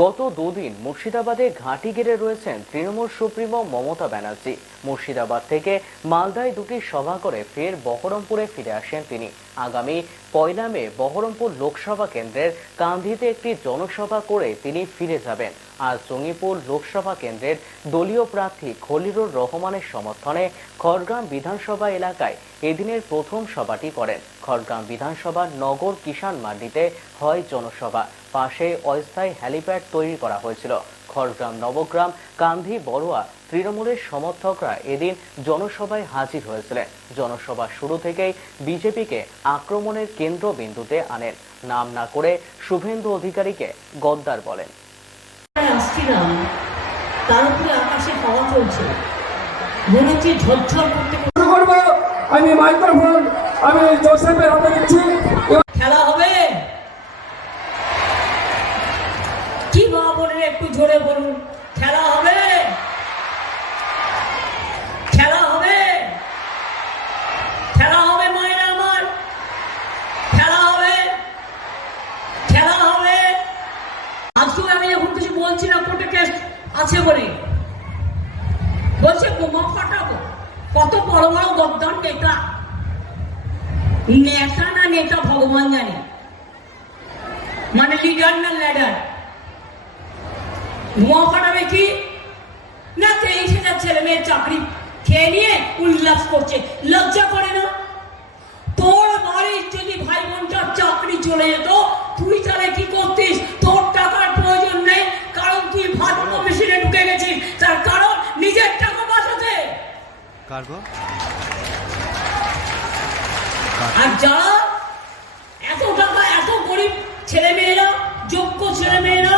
গত দুদিন মুর্শিদাবাদে ঘাঁটি গেড়ে রয়েছেন তৃণমূল সুপ্রিমো মমতা ব্যানার্জি। মুর্শিদাবাদ থেকে মালদায় দুটি সভা করে ফের বহরমপুরে ফিরে আসেন তিনি। আগামী পয়লা মে বহরমপুর লোকসভা কেন্দ্রের কান্ধিতে একটি জনসভা করে তিনি ফিরে যাবেন। আজ জঙ্গিপুর লোকসভা কেন্দ্রের দলীয় প্রার্থী খলিরুর রহমানের সমর্থনে খড়গ্রাম বিধানসভা এলাকায় এদিনের প্রথম সভাটি করেন। খড়গ্রাম বিধানসভার নগর কিষাণ মান্ডিতে হয় জনসভা। পাশে অস্থায়ী হ্যালিপ্যাড তৈরি করা হয়েছিল। খড়গ্রাম নবগ্রাম কান্ধি বড়ুয়া তৃণমূলের সমর্থকরা এদিন জনসভায় হাজির হয়েছিলেন। জনসভা শুরু থেকেই বিজেপিকে আক্রমণের কেন্দ্রবিন্দুতে আনেন। নাম না করে শুভেন্দু অধিকারীকে গদ্দার বলেন। তার উপরে আকাশে হাওয়া চলছে। মনে হচ্ছে ঝরঝর করতে করতে শুরু করব আমি মাইক্রোফোন আমি জোসেফের হাতে দিচ্ছি। খেলা হবে? কি মা বোনের একটু জোরে বলুন খেলা হবে খেলা হবে খেলা হবে মায়ের আমার খেলা হবে খেলা হবে আজকেও আমি এখন কিছু বলছি না কোর্টে কেস আছে বলে বলছে বোমা ফাটাবো কত বড় বড় গদ্দার নেতা নেতা না নেতা ভগবান জানে মানে লিডার না ল্যাডার ধোঁয়া ফাটাবে কি না তেইশ হাজার ছেলে মেয়ের চাকরি খেয়ে নিয়ে উল্লাস করছে লজ্জা করে না? তোর বাড়ির যদি ভাই বোনটার চাকরি চলে যেত তুই তাহলে কি করতিস? তোর টাকার প্রয়োজন নেই কারণ তুই ভাত মেশিনে ঢুকে গেছিস। তার কারণ নিজের টাকা বাঁচাতে। আর যারা এত টাকা এত গরিব ছেলে মেয়েরা যোগ্য ছেলে মেয়েরা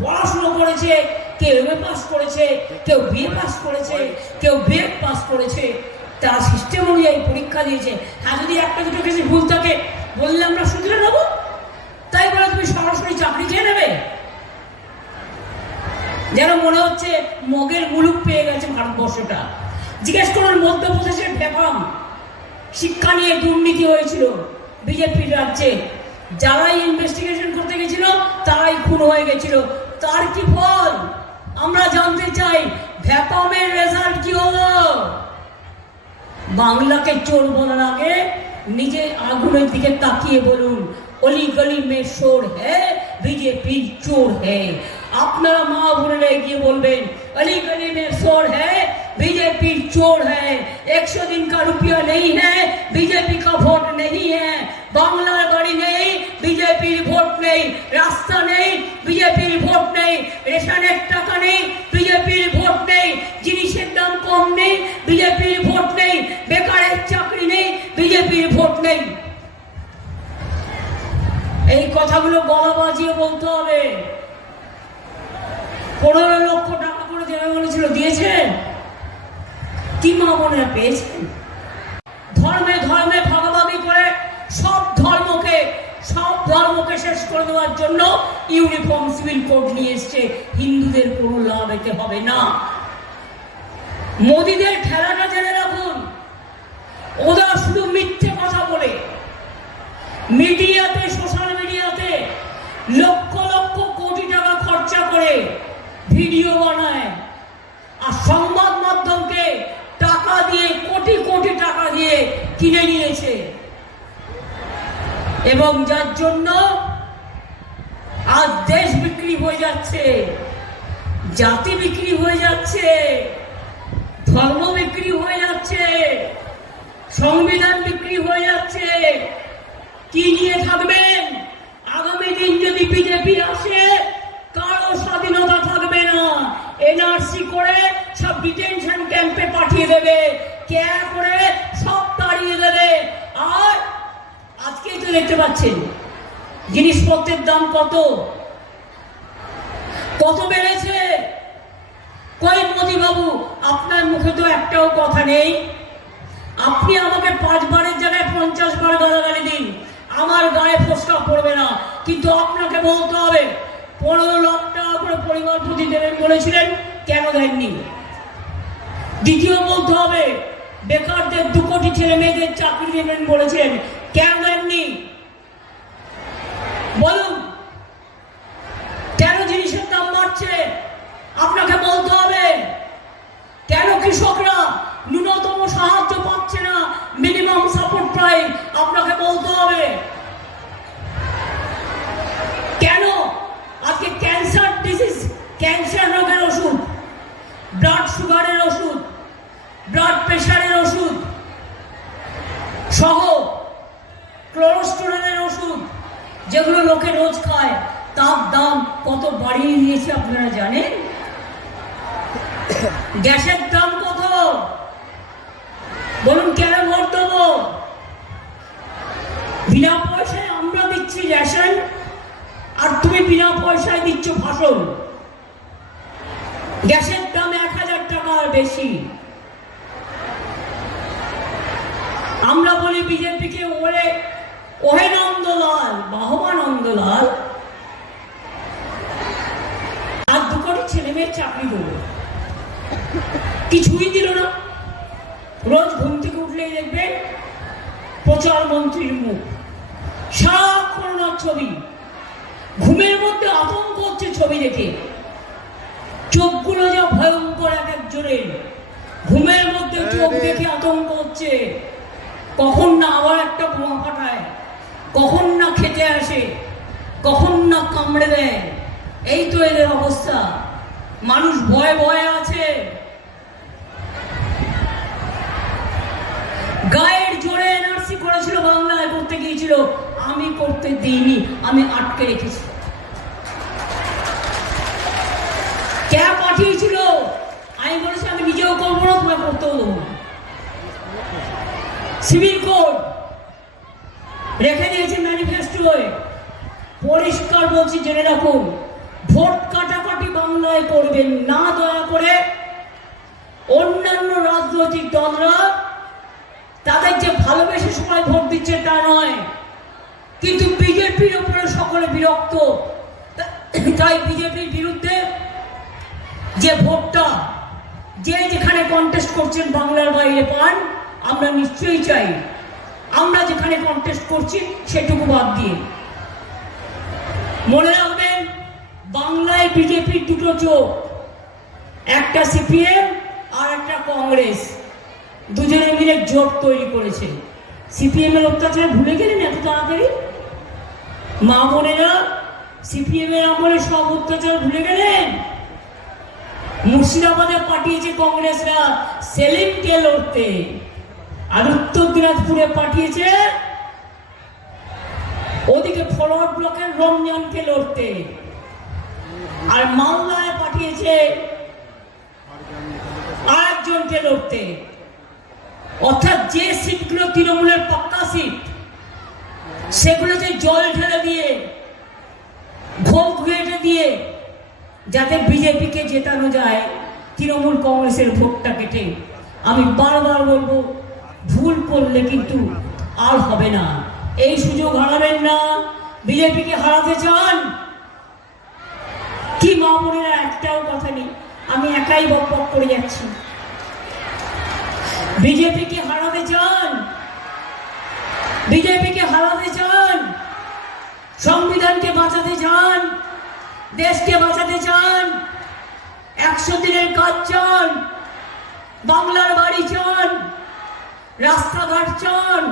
পড়াশুনো করেছে কেউ এমএ পাস করেছে কেউ বিএ পাস করেছে কেউ বিএড পাস করেছে তারা সিস্টেম অনুযায়ী পরীক্ষা দিয়েছে। হ্যাঁ যদি একটা দুটো কিছু ভুল থাকে, বললে আমরা শুধরে নেব। তাই বলে তুমি সরাসরি চাকরি খেয়ে নেবে? যেন মনে হচ্ছে মগের মুলুক পেয়ে গেছে ভারতবর্ষটা। জিজ্ঞেস করুন, মধ্যপ্রদেশের ব্যাপাম শিক্ষা নিয়ে দুর্নীতি হয়েছিল বিজেপির রাজ্যে। যারাই ইনভেস্টিগেশন করতে গেছিল, তারাই খুন হয়ে গেছিল। তার কি ফল? আমরা জানতে চাই, ভ্যাপামের রেজাল্ট কি হলো? বাংলাকে চোর বলার আগে নিজে আগুনের দিকে তাকিয়ে বলুন অলি গলি মে শোর হ্যাঁ বিজেপি চোর হ্যাঁ আপনারা মা বোনেরা গিয়ে বলবেন अली गली में शोर है बीजेपी चोर है एक सौ दिन का रुपया नहीं है बीजेपी का वोट नहीं है बांग्लार बाड़ी नहीं বিজেপির ভোট নেই, রাস্তা নেই, বিজেপির ভোট নেই, রেশনের টাকা নেই, বিজেপির ভোট নেই, জিনিসের দাম কম নেই, বিজেপির ভোট নেই, বেকারের চাকরি নেই, বিজেপির ভোট নেই। এই কথাগুলো গলা বাজিয়ে বলতে হবে। পনেরো লক্ষ টাকা করে দেবে বলেছিল দিয়েছেন কি মা মনে পেয়েছেন ধর্মে ধর্মে ভাগাভাগি করে সব ধর্মকে সব ধর্মকে শেষ করে দেওয়ার জন্য ইউনিফর্ম সিভিল কোড নিয়ে এসছে। হিন্দুদের কোনো লাভ এতে হবে না। মোদিদের খেলাটা জেনে রাখুন। ওরা শুধু মিথ্যে কথা বলে। মিডিয়াতে, সোশ্যাল মিডিয়াতে লক্ষ লক্ষ কোটি টাকা খরচা করে ভিডিও বানায় আর সংবাদ মাধ্যমকে টাকা দিয়ে, কোটি কোটি টাকা দিয়ে কিনে নিয়েছে। এবং যার জন্য আজ দেশ বিক্রি হয়ে যাচ্ছে, জাতি বিক্রি হয়ে যাচ্ছে, ধর্ম বিক্রি হয়ে যাচ্ছে, সংবিধান বিক্রি হয়ে যাচ্ছে। কি নিয়ে থাকবেন? আগামী দিন যদি বিজেপি আসে, কারও স্বাধীনতা থাকবে না। এনআরসি করে সব ডিটেনশন ক্যাম্পে পাঠিয়ে দেবে। কেয়ার করে সব তাড়িয়ে দেবে আর আজকেই তো দেখতে পাচ্ছেন। জিনিসপত্রের দাম কত? কত বেড়েছে? কই মোদি বাবু আপনার একটাও কথা নেই। আপনি আমাকে পাঁচবারের জায়গায় পঞ্চাশ বার গালাগালি দিন। আমার গায়ে ফসকা পড়বে না। কিন্তু আপনাকে বলতে হবে, পনেরো লাখ টাকা করে পরিবার প্রতি দেবেন বলেছিলেন, কেন দেননি? দ্বিতীয় বলতে হবে, বেকারদের দু কোটি ছেলে মেয়েদের চাকরি দেবেন বলেছেন। কেন দেননি বলুন, কেন জিনিসের দাম বাড়ছে? আপনাকে বলতে হবে, কেন কৃষকরা ন্যূনতম সাহায্য পাচ্ছে না? মিনিমাম সাপোর্ট প্রাইস আপনাকে বলতে হবে। কেন? আজকে ক্যান্সার ডিজিজ ক্যান্সার রোগের ওষুধ ব্লাড সুগারের ওষুধ ব্লাড প্রেশারের ওষুধ সহ ক্লোরোস্টোরেনের ওষুধ যেগুলো লোকে রোজ খায় তার দাম কত বাড়িয়ে দিয়েছে আপনারা জানেন? গ্যাসের দাম কত? বলুন, কেন ভোট বিনা পয়সায় আমরা দিচ্ছি রেশন, আর তুমি বিনা পয়সায় দিচ্ছ ফসল। গ্যাসের দাম এক হাজার টাকার বেশি। আমরা বলি বিজেপিকে ওরে, ওহে নন্দলাল বাহবা নন্দলাল আর দু কোটি ছেলে মেয়ের চাকরি দেবো কিছুই দিল না। রোজ ঘুম থেকে উঠলেই দেখবে প্রচার মন্ত্রীর মুখ। সারাক্ষণ ছবি। ঘুমের মধ্যে আতঙ্ক হচ্ছে ছবি দেখে। চোখগুলো যা ভয়ঙ্কর এক একজনের ঘুমের মধ্যে চোখ দেখে আতঙ্ক হচ্ছে। কখন না আবার একটা বোমা ফাটায়। কখন না খেতে আসে। কখন না কামড়ে দেয়। এই তো এদের অবস্থা। মানুষ ভয়ে ভয়ে আছে। গায়ের জোরে এনআরসি করেছিল, বাংলায় করতে গিয়েছিল। আমি করতে দিইনি, আমি আটকে রেখেছি। কে পাঠিয়েছিল? আমি বলেছি, আমি নিজেও করব না, তোমায় করতেও দেবো সিভিল কোড রেখে দিয়েছে ম্যানিফেস্টোয় পরিষ্কার বলছি, জেনে রাখুন। ভোট কাটাকাটি বাংলায় করবেন না, দয়া করে। অন্যান্য রাজনৈতিক দলরা তাদের যে ভালোবেসে সবাই ভোট দিচ্ছে তা নয়, কিন্তু বিজেপির উপরে সকলে বিরক্ত। তাই বিজেপির বিরুদ্ধে যে ভোটটা, যে যেখানে কন্টেস্ট করছেন বাংলার বাইরে পান, আমরা নিশ্চয়ই চাই। আমরা যেখানে কন্টেস্ট করছি, সেটুকু বাদ দিয়ে। মনে রাখবেন বাংলায় বিজেপির দুটো চোখ একটা সিপিএম আর একটা কংগ্রেস। দুজনে মিলে জোট তৈরি করেছে। সিপিএম এর অত্যাচার ভুলে গেলেন এত তাড়াতাড়ি? মা বোনেরা সিপিএম এর আমলে সব অত্যাচার ভুলে গেলেন? মুর্শিদাবাদে পাঠিয়েছে কংগ্রেসরা সেলিমকে লড়তে। আর উত্তর দিনাজপুরে পাঠিয়েছে ওদিকে ফরওয়ার্ড ব্লকের রমজানকে লড়তে। আর মালদায় পাঠিয়েছে আরেকজনকে লড়তে। অর্থাৎ যে সিটগুলো তৃণমূলের পাক্কা সিট সেগুলোতে জল ঢেলে দিয়ে, ঘোম ঘুয়েটে দিয়ে যাতে বিজেপিকে জেতানো যায়, তৃণমূল কংগ্রেসের ভোটটা কেটে। আমি বারবার বলব, ভুল করলে কিন্তু আর হবে না। এই সুযোগ হারাবেন না। বিজেপিকে হারাতে চান কি মা বোনেরা একটাও কথা নেই। আমি একাই বক বক করে যাচ্ছি। বিজেপিকে হারাতে চান? বিজেপিকে হারাতে চান? সংবিধানকে বাঁচাতে চান? দেশকে বাঁচাতে চান? একশো দিনের কাজ চান? বাংলার বাড়ি চান? রাস্তাঘাট চান?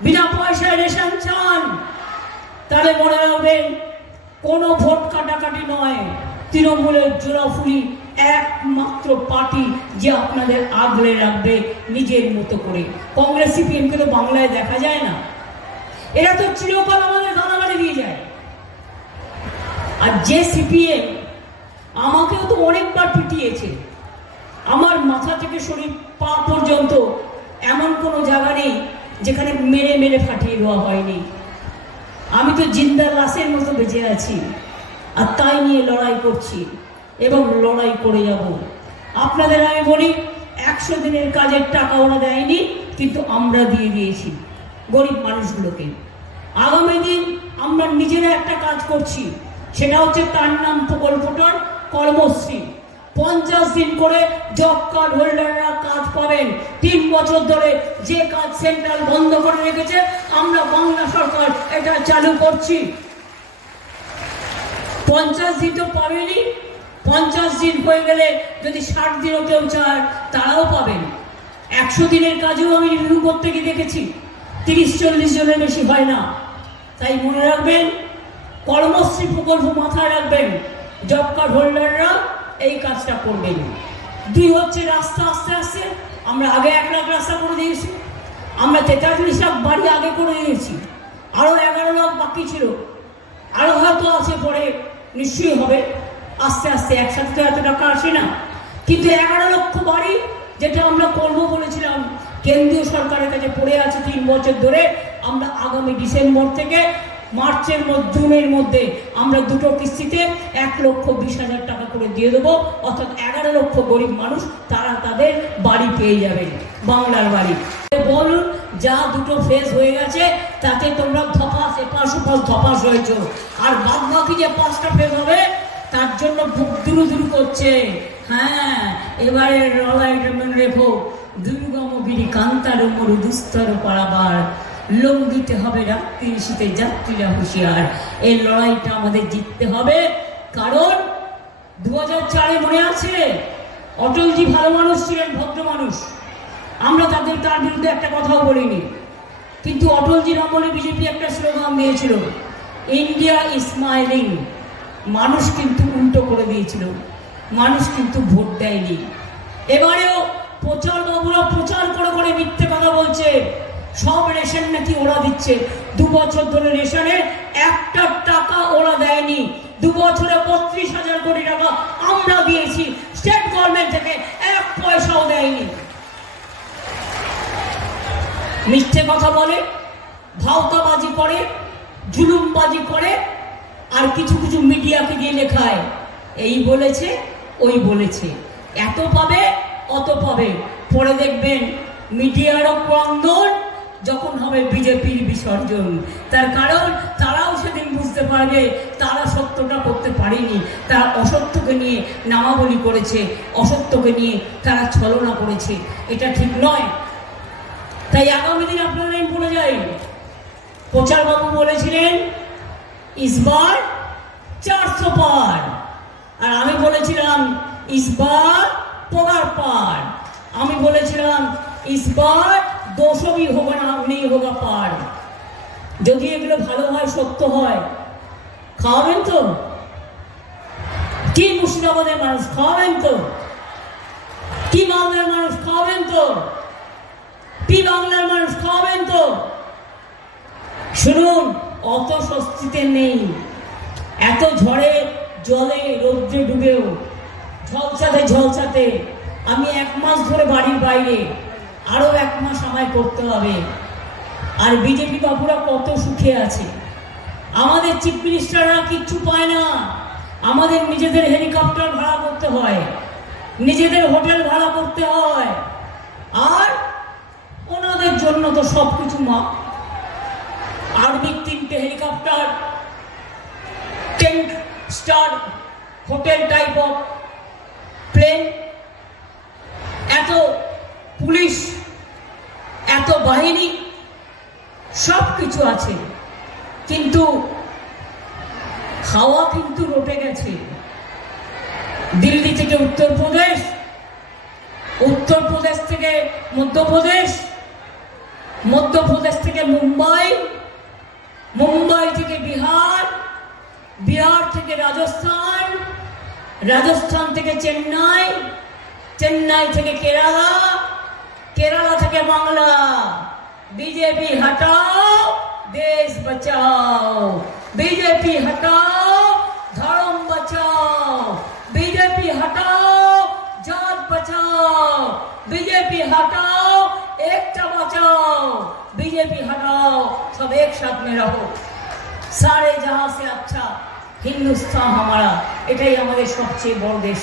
বিনা পয়সায় রেশন চান? তাহলে মনে রাখবেন কোনো ভোট কাটাকাটি নয়। তৃণমূলের জোড়াফুলি একমাত্র পার্টি যে আপনাদের আগলে রাখবে নিজের মতো করে। কংগ্রেস সিপিএমকে তো বাংলায় দেখা যায় না। এরা তো চিরকাল আমাদের গালাগালি দিয়ে যায়। আর যে সিপিএম আমাকেও তো অনেকবার পিটিয়েছে। আমার মাথা থেকে শরীর পা পর্যন্ত এমন কোনো জায়গা নেই যেখানে মেরে মেরে ফাটিয়ে দেওয়া হয়নি। আমি তো জিন্দার লাশের মতো বেঁচে আছি আর তাই নিয়ে লড়াই করছি এবং লড়াই করে যাব। আপনাদের আমি বলি, একশো দিনের কাজের টাকা ওরা দেয়নি, কিন্তু আমরা দিয়ে দিয়েছি গরিব মানুষগুলোকে। আগামী দিন আমরা নিজেরা একটা কাজ করছি, সেটা হচ্ছে তার নাম প্রকল্পটার কর্মশ্রী। পঞ্চাশ দিন করে জব কার্ড হোল্ডাররা কাজ পাবেন। তিন বছর ধরে যে কাজ সেন্ট্রাল বন্ধ করে রেখেছে, আমরা বাংলা সরকার এটা চালু করছি। পঞ্চাশ দিন তো পাবেনি। পঞ্চাশ দিন হয়ে গেলে যদি ষাট দিনও কেউ চায়, তারাও পাবেন। একশো দিনের কাজেও আমি রিভিউ করতে গিয়ে দেখেছি। তিরিশ, চল্লিশ জনের বেশি হয় না। তাই মনে রাখবেন, কর্মশ্রী প্রকল্প মাথায় রাখবেন। জব কার্ড হোল্ডাররা এই কাজটা করবে করবেন দুই হচ্ছে রাস্তা আস্তে আস্তে, আমরা আগে এক লাখ রাস্তা করে দিয়েছি। আমরা তেতাল্লিশ লাখ বাড়ি আগে করে দিয়েছি। আরও এগারো লাখ বাকি ছিল। আরও হয়তো আছে পরে, নিশ্চয়ই হবে। আস্তে আস্তে, একসাথে তো এত টাকা আসে না। কিন্তু এগারো লক্ষ বাড়ি যেটা আমরা করব বলেছিলাম, কেন্দ্রীয় সরকারের কাছে পড়ে আছে তিন বছর ধরে। আমরা আগামী ডিসেম্বর থেকে মার্চের জুনের মধ্যে আমরা দুটো কিস্তিতে এক লক্ষ বিশ হাজার টাকা করে দিয়ে দেবো। অর্থাৎ এগারো লক্ষ গরিব মানুষ, তারা তাদের বাড়ি পেয়ে যাবে, বাংলার বাড়ি। বলুন যা দুটো ফেজ হয়ে গেছে, তাতে তোমরা ধপাস এপাশ ওপাশ ধপাস হয়েছ। আর বাদ বাকি যে পাঁচটা ফেজ হবে, তার জন্য বুক দুরু দুরু করছে। হ্যাঁ এবারে মনে রেখো দুর্গম গিরি কান্তার মরু দুস্তর লোম দিতে হবে রাত্রি শীতে যাত্রীরা হুঁশিয়ার। এই লড়াইটা আমাদের জিততে হবে, কারণ দু হাজার চারে মনে আছে, অটলজি ভালো মানুষ ছিলেন, ভদ্র মানুষ। আমরা তাদের তার বিরুদ্ধে একটা কথাও বলিনি। কিন্তু অটলজির আমলে বিজেপি একটা স্লোগান দিয়েছিল, ইন্ডিয়া স্মাইলিং। মানুষ কিন্তু উল্টো করে দিয়েছিল, মানুষ কিন্তু ভোট দেয়নি। এবারেও প্রচার বাবুরা প্রচার করে করে মিথ্যে কথা বলছে সব রেশন নাকি ওরা দিচ্ছে। দু বছর ধরে রেশনের একটা টাকা ওরা দেয়নি। দু বছরে বত্রিশ হাজার কোটি টাকা আমরা দিয়েছি। স্টেট গভর্নমেন্ট থেকে এক পয়সাও দেয়নি। মিথ্যে কথা বলে, ভাওতাবাজি করে, জুলুমবাজি করে, আর কিছু কিছু মিডিয়াকে দিয়ে লেখায়, এই বলেছে, ওই বলেছে। এত পাবে, অত পাবে। পরে দেখবেন মিডিয়ারও ক্রন্দন যখন হবে বিজেপির বিসর্জন। তার কারণ তারাও সেদিন বুঝতে পারবে, তারা সত্যটা করতে পারেনি। তারা অসত্যকে নিয়ে নামাবলি করেছে, অসত্যকে নিয়ে তারা ছলনা করেছে। এটা ঠিক নয়। তাই আগামী দিন আপনারা আমি বলে যাই। প্রচারবাবু বলেছিলেন ইসবার চারশো পার। আর আমি বলেছিলাম ইসবার পগার পার। আমি বলেছিলাম ইসবার দোষবই হোগা না নেই হোগা পার যদি এগুলো ভালো হয়, সত্য হয়, খাওয়াবেন তো? কি মুর্শিদাবাদের মানুষ, খাওয়াবেন তো? কি মালদার মানুষ, খাওয়াবেন তো? কি বাংলার মানুষ, খাওয়াবেন তো? শুনুন, অত স্বস্তিতে নেই। এত ঝড়ে, জলে, রৌদ্রে ডুবেও, ঝলসাতে ঝলসাতে, আমি এক মাস ধরে বাড়ির বাইরে আরও এক মাস আমায় করতে হবে। আর বিজেপি বাবুরা কত সুখে আছে। আমাদের চিফ মিনিস্টাররা কিচ্ছু পায় না। আমাদের নিজেদের হেলিকপ্টার ভাড়া করতে হয়। নিজেদের হোটেল ভাড়া করতে হয়। আর ওনাদের জন্য তো সব কিছু মা। আর্মির তিনটে helicopter tent star, hotel type of plane. এত পুলিশ বাহিনী সব কিছু আছে, কিন্তু হাওয়া কিন্তু রটে গেছে। দিল্লি থেকে উত্তরপ্রদেশ উত্তরপ্রদেশ থেকে মধ্যপ্রদেশ মধ্যপ্রদেশ থেকে মুম্বাই মুম্বাই থেকে বিহার বিহার থেকে রাজস্থান রাজস্থান থেকে চেন্নাই চেন্নাই থেকে কেরালা কেরালা থেকে বাংলা বিজেপি হটাও দেশ বাঁচাও বিজেপি হটাও ধর্ম বাঁচাও বিজেপি হটাও জাত বাঁচাও বিজেপি হটাও একটা বাঁচাও বিজেপি হটাও সব এক সাথে রাখো সারে জাহাজে আচ্ছা হিন্দুস্তান হামারা এটাই আমাদের সবচেয়ে বড় দেশ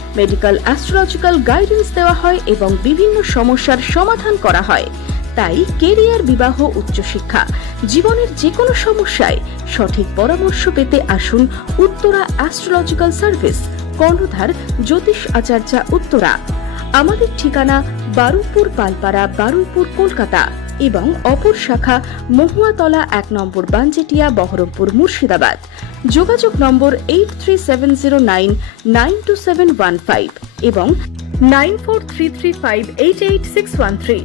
মেডিকেল অ্যাস্ট্রোলজিক্যাল গাইডেন্স দেওয়া হয় এবং বিভিন্ন সমস্যার সমাধান করা হয়। তাই কেরিয়ার বিবাহ উচ্চশিক্ষা জীবনের যে কোনো সমস্যায় সঠিক পরামর্শ পেতে আসুন উত্তরা অ্যাস্ট্রোলজিক্যাল সার্ভিস, কর্ণধার জ্যোতিষ আচার্যা উত্তরা। আমাদের ঠিকানা বারুইপুর, পালপাড়া, বারুইপুর, কলকাতা। এবং অপর শাখা মহুয়াতলা এক নম্বর বাঞ্জেটিয়া বহরমপুর মুর্শিদাবাদ। যোগাযোগ number eight three seven zero nine nine two seven one five এবং nine four three three five eight eight six one three